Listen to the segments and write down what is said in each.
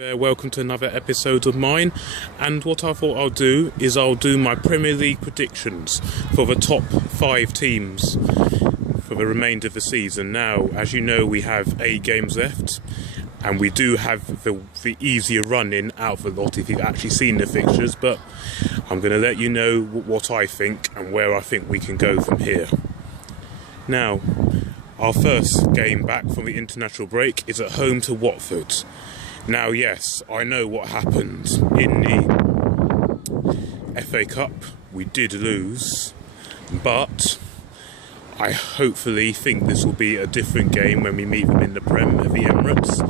Welcome to another episode of mine, and what I thought I'll do is I'll do my Premier League predictions for the top 5 teams for the remainder of the season. Now, as you know, we have 8 games left, and we do have the easier run-in out of the lot if you've actually seen the fixtures, but I'm going to let you know what I think and where I think we can go from here. Now, our first game back from the international break is at home to Watford. Now, yes, I know what happened in the FA Cup. We did lose, but I hopefully think this will be a different game when we meet them in the Prem at the Emirates.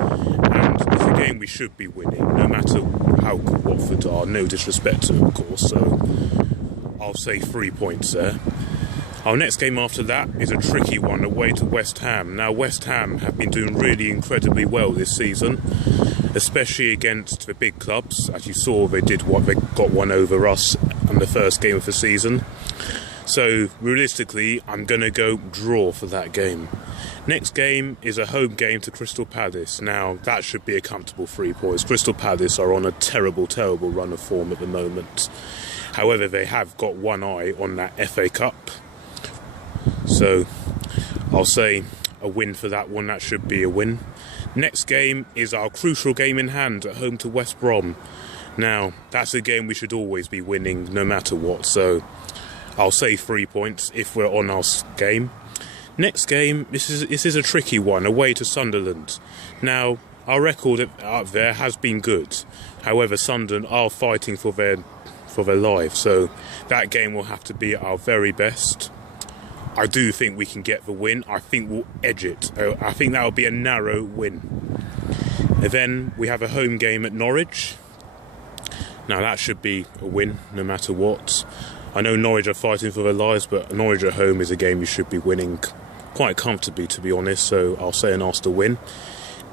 And it's a game we should be winning, no matter how good Watford are. No disrespect to them, of course, so I'll say 3 points there. Our next game after that is a tricky one, away to West Ham. Now, West Ham have been doing really incredibly well this season, especially against the big clubs. As you saw, they got one over us in the first game of the season. So, realistically, I'm going to go draw for that game. Next game is a home game to Crystal Palace. Now, that should be a comfortable 3 points. Crystal Palace are on a terrible, terrible run of form at the moment. However, they have got one eye on that FA Cup. So, I'll say a win for that one. That should be a win. Next game is our crucial game in hand at home to West Brom. Now, that's a game we should always be winning no matter what. So, I'll say 3 points if we're on our game. Next game, this is a tricky one, away to Sunderland. Now, our record up there has been good. However, Sunderland are fighting for their life. So, that game will have to be our very best. I do think we can get the win. I think we'll edge it. I think that will be a narrow win. And then we have a home game at Norwich. Now that should be a win no matter what. I know Norwich are fighting for their lives, but Norwich at home is a game you should be winning quite comfortably, to be honest. So I'll say an Arsenal win.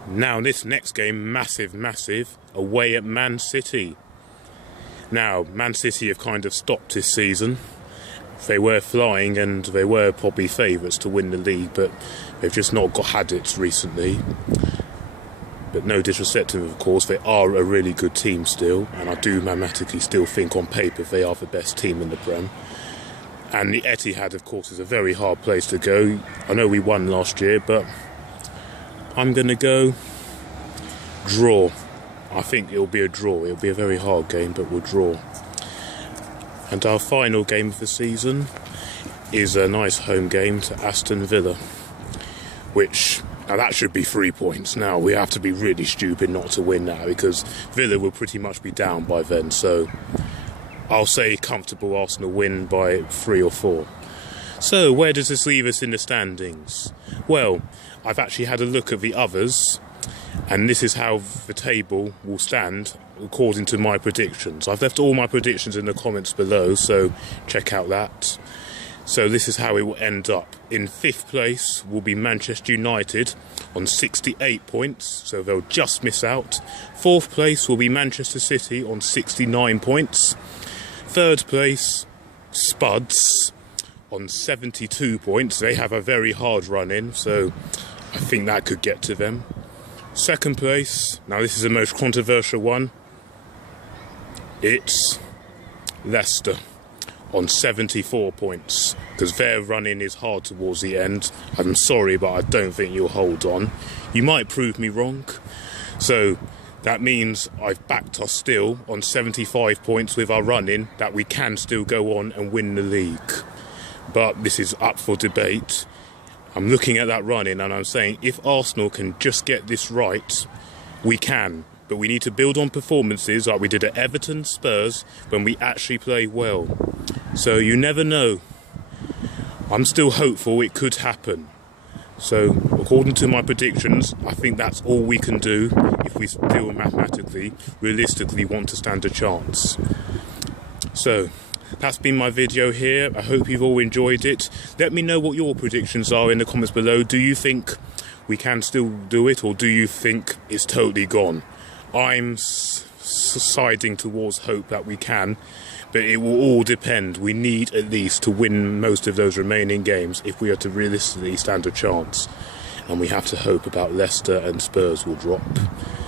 Now this next game, massive, away at Man City. Now, Man City have kind of stopped this season. They were flying and they were probably favourites to win the league, but they've just not had it recently. But no disrespect to them, of course, they are a really good team still, and I do mathematically still think on paper they are the best team in the Prem. And the Etihad, of course, is a very hard place to go. I know we won last year, but I'm going to go draw. I think it'll be a draw. It'll be a very hard game, but we'll draw. And our final game of the season is a nice home game to Aston Villa, which, now that should be 3 points. Now, we have to be really stupid not to win that, because Villa will pretty much be down by then. So, I'll say comfortable Arsenal win by 3 or 4. So, where does this leave us in the standings? Well, I've actually had a look at the others, and this is how the table will stand according to my predictions. I've left all my predictions in the comments below, so check out that. So this is how it will end up. In 5th place will be Manchester United on 68 points, so they'll just miss out. 4th place will be Manchester City on 69 points. 3rd place, Spuds on 72 points. They have a very hard run in, so I think that could get to them. 2nd place, now this is the most controversial one, it's Leicester on 74 points, because their run-in is hard towards the end. I'm sorry, but I don't think you'll hold on. You might prove me wrong. So that means I've backed us still on 75 points with our run-in, that we can still go on and win the league. But this is up for debate. I'm looking at that run-in and I'm saying, if Arsenal can just get this right, we can. But we need to build on performances like we did at Everton, Spurs, when we actually play well. So you never know. I'm still hopeful it could happen. So according to my predictions, I think that's all we can do if we still mathematically, realistically want to stand a chance. So that's been my video here. I hope you've all enjoyed it. Let me know what your predictions are in the comments below. Do you think we can still do it, or do you think it's totally gone? I'm siding towards hope that we can, but it will all depend. We need at least to win most of those remaining games if we are to realistically stand a chance. And we have to hope about Leicester and Spurs will drop.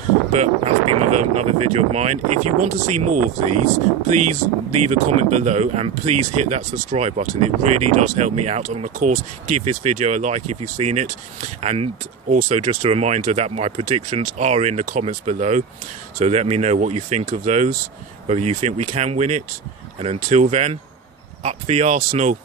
But that's been another video of mine. If you want to see more of these, please leave a comment below and please hit that subscribe button. It really does help me out, and of course give this video a like if you've seen it. And also just a reminder that my predictions are in the comments below, so let me know what you think of those, whether you think we can win it. And until then, up the Arsenal.